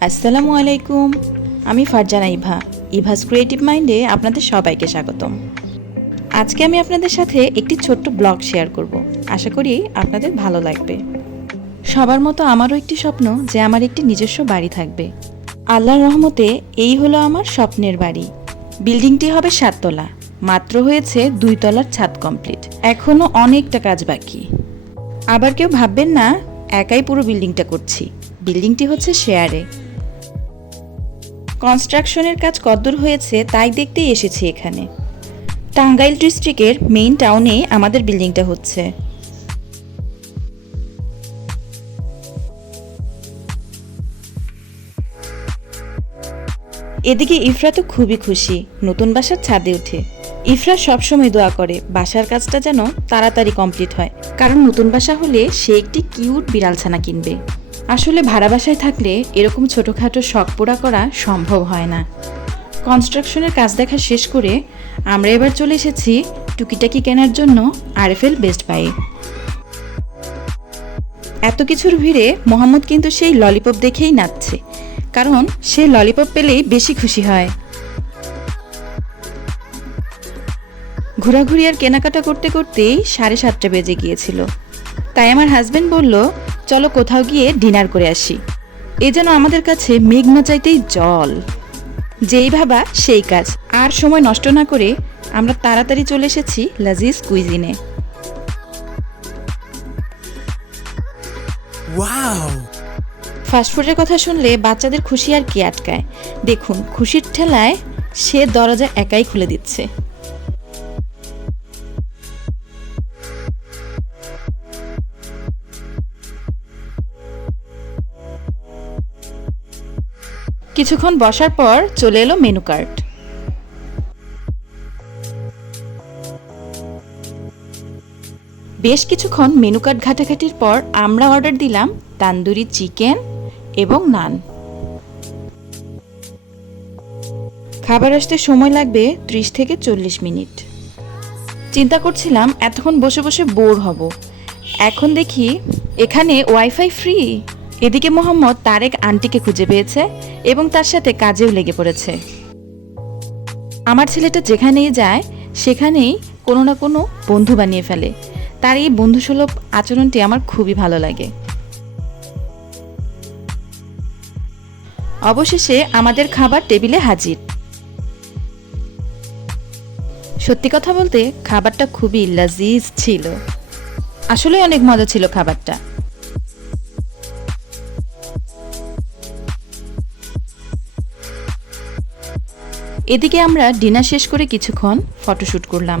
আসসালামু আলাইকুম। আমি ফারজানা ইভা, ইভাস ক্রিয়েটিভ মাইন্ডে আপনাদের সবাইকে স্বাগতম। আজকে আমি আপনাদের সাথে একটি ছোট্ট ব্লগ শেয়ার করব। আশা করি আপনাদের ভালো লাগবে। সবার মতো আমারও একটি স্বপ্ন যে আমার একটি নিজস্ব বাড়ি থাকবে। আল্লাহর রহমতে এই হলো আমার স্বপ্নের বাড়ি। বিল্ডিংটি হবে সাততলা, মাত্র হয়েছে দুই তলার ছাদ কমপ্লিট। এখনও অনেকটা কাজ বাকি। আবার কেউ ভাববেন না, একাই পুরো বিল্ডিংটা করছি। বিল্ডিংটি হচ্ছে শেয়ারে। কনস্ট্রাকশনের কাজ কদ্দূর হয়েছে, তাই দেখতেই এসেছি এখানে। টাঙ্গাইল ডিস্ট্রিক্টের মেইন টাউনে আমাদের বিল্ডিংটা হচ্ছে। এদিকে ইফরা তো খুবই খুশি, নতুন বাসার ছাদে উঠে ইফরা সবসময় দোয়া করে, বাসার কাজটা যেন তাড়াতাড়ি কমপ্লিট হয়। কারণ নতুন বাসা হলে সে একটি কিউট বিড়াল ছানা কিনবে। আসলে ভাড়া বাসায় থাকলে এরকম ছোটোখাটো শখ পোড়া করা সম্ভব হয় না। কনস্ট্রাকশনের কাজ দেখা শেষ করে আমরা এবার চলে এসেছি টুকিটাকি কেনার জন্য আরএফএল বেস্ট বাইয়ে এত কিছুর ভিড়ে মোহাম্মদ কিন্তু সেই ললিপপ দেখেই নাচছে, কারণ সে ললিপপ পেলেই বেশি খুশি হয়। ঘোরাঘুরি আর কেনাকাটা করতে করতেই সাড়ে সাতটা বেজে গিয়েছিল। তাই আমার হাজবেন্ড বলল চলো কোথাও গিয়ে ডিনার করে আসি। এ যেন আমাদের কাছে মেঘ না চাইতেই জল। যেই ভাবা সেই কাজ। আর সময় নষ্ট না করে আমরা তাড়াতাড়ি চলে এসেছি লাজিজ কুইজিনে! ফাস্টফুডের কথা শুনলে বাচ্চাদের খুশি আর কি আটকায়। দেখুন খুশির ঠেলায় সে দরজা একাই খুলে দিচ্ছে। কিছুক্ষণ বসার পর চলে এলো মেনু কার্ড। বেশ কিছুক্ষণ মেনু কার্ড ঘাটাঘাটির পর আমরা অর্ডার দিলাম তান্দুরি চিকেন এবং নান। খাবার আসতে সময় লাগবে ত্রিশ থেকে চল্লিশ মিনিট। চিন্তা করছিলাম এতক্ষণ বসে বসে বোর হব। এখন দেখি এখানে ওয়াইফাই ফ্রি? এদিকে মোহাম্মদ তারেক আন্টিকে খুঁজে পেয়েছে এবং তার সাথে কাজেও লেগে পড়েছে। আমার ছেলেটা যেখানেই যায়, সেখানেই কোনো না কোনো বন্ধু বানিয়ে ফেলে। তার এই বন্ধুসুলভ আচরণটি আমার খুবই ভালো লাগে। অবশেষে আমাদের খাবার টেবিলে হাজির। সত্যি কথা বলতে, খাবারটা খুবই লাজিজ ছিল। আসলে অনেক মজা ছিল খাবারটা। এদিকে আমরা ডিনার শেষ করে কিছুক্ষণ ফটোশ্যুট করলাম।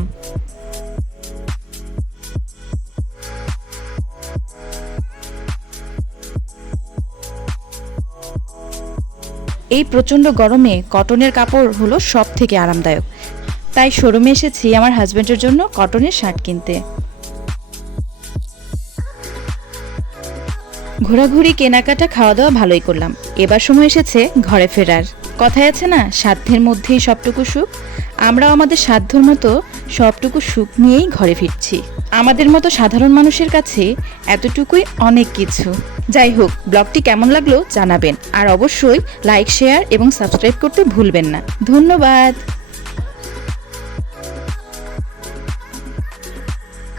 এই প্রচণ্ড গরমে কটনের কাপড় হলো সব থেকে আরামদায়ক। তাই শোরুমে এসেছি আমার হাজব্যান্ডের জন্য কটনের শার্ট কিনতে। ঘোরাঘুরি, কেনাকাটা, খাওয়া দাওয়া ভালোই করলাম। এবার সময় এসেছে ঘরে ফেরার। কথায় আছে না, সাধ্যের মধ্যেই সবটুকু সুখ। আমরাও আমাদের সাধ্যর মতো সবটুকু সুখ নিয়েই ঘরে ফিরছি। আমাদের মতো সাধারণ মানুষের কাছে এতটুকুই অনেক কিছু। যাই হোক, ব্লগটি কেমন লাগল জানাবেন। আর অবশ্যই লাইক, শেয়ার এবং সাবস্ক্রাইব করতে ভুলবেন না। ধন্যবাদ।